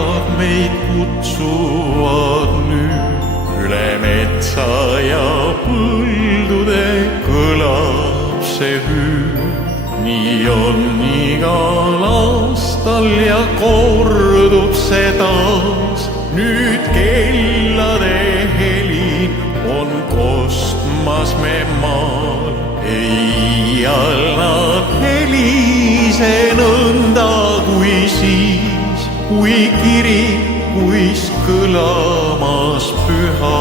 keljad meid kutsuvad nüüd. Üle metsa ja põldude kõlab see hüüd. Nii on igal aastal ja kordub see taas. Nüüd kellade helin on kostmas me maal. Eial nad helise nõnda kui siis, kui kirikuis kõlamas püha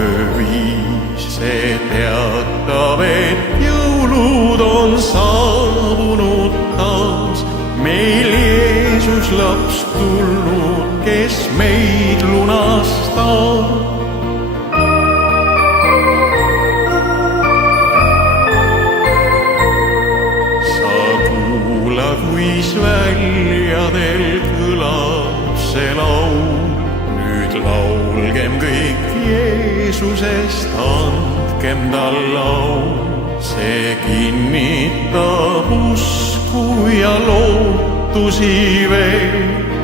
ööviis. See teatab, et jõulud on saabunud taas. Meil Jeesus laps tulnud, kes meid lunastab. Kuis väljadel kõlab see laul. Nüüd laulgem kõik Jeesusest, andkem tal au. See kinnitab usku ja lootusi veel,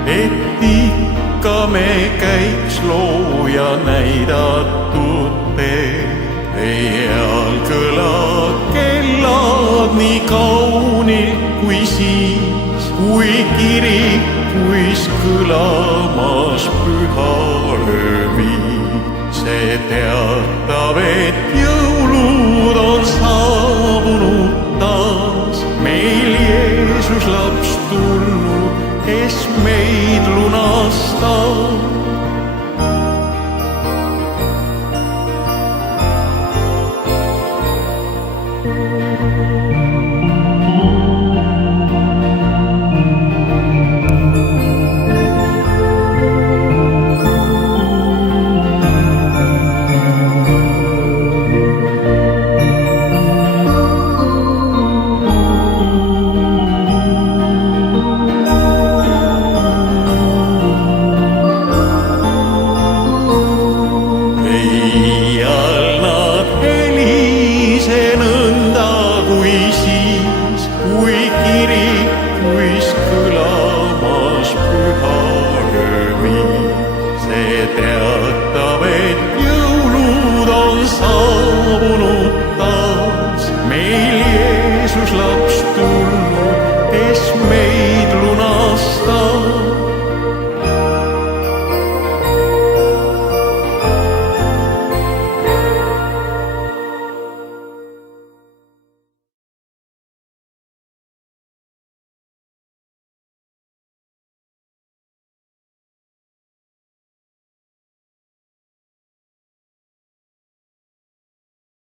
et ikka me käiks looja näidatud teel. Eial kõlab kellad nii kaunilt kui siis, kui kirikuis kõlamas püha ööviis. See teatab, et jõulud on saabunud taas. Meil Jeesus laps tulnud, kes meid lunastab.